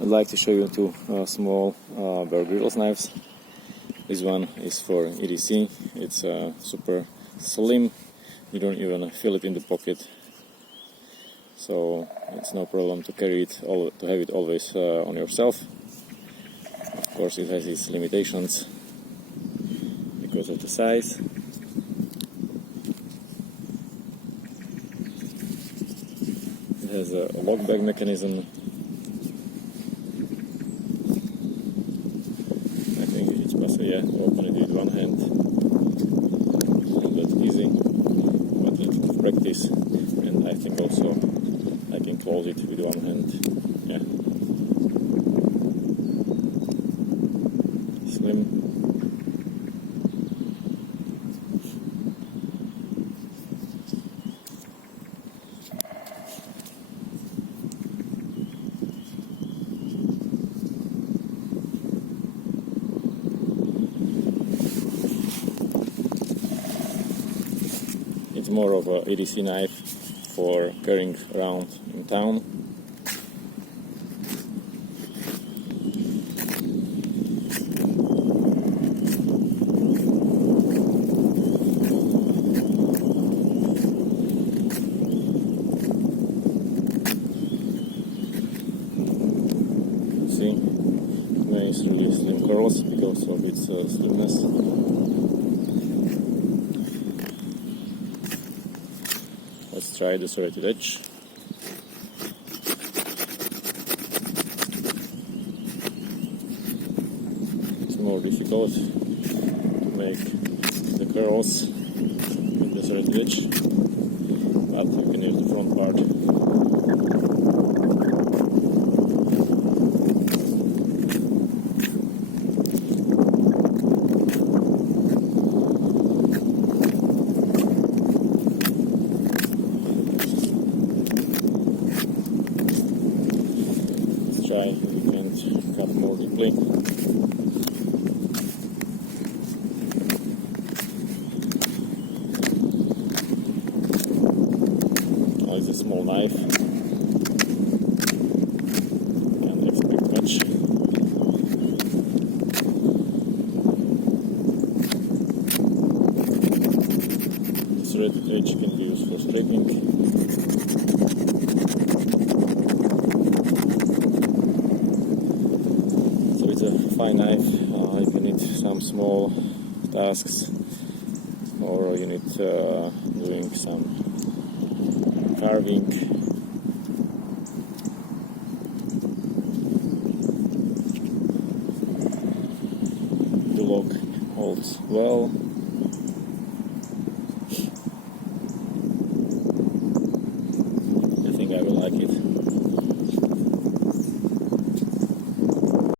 I'd like to show you two small Bear Grylls knives. This one is for EDC. It's super slim. You don't even feel it in the pocket, so it's no problem to carry it, to have it always on yourself. Of course, it has its limitations because of the size. It has a lock bag mechanism. I think it's possible, to open it with one hand. Not that easy, but a little bit of practice. And I think also I can close it with one hand. Slim. It's more of a EDC knife for carrying around in town. See, it makes really slim curls because of its slimness. Let's try the serrated edge. It's more difficult to make the curls with the serrated edge, but you can use the front part. Try if you can't cut more deeply. Oh, it's a small knife. Can't expect much. The serrated edge can be used for scraping. It's a fine knife if you need some small tasks, or you need doing some carving. The lock holds well. I think I will like it.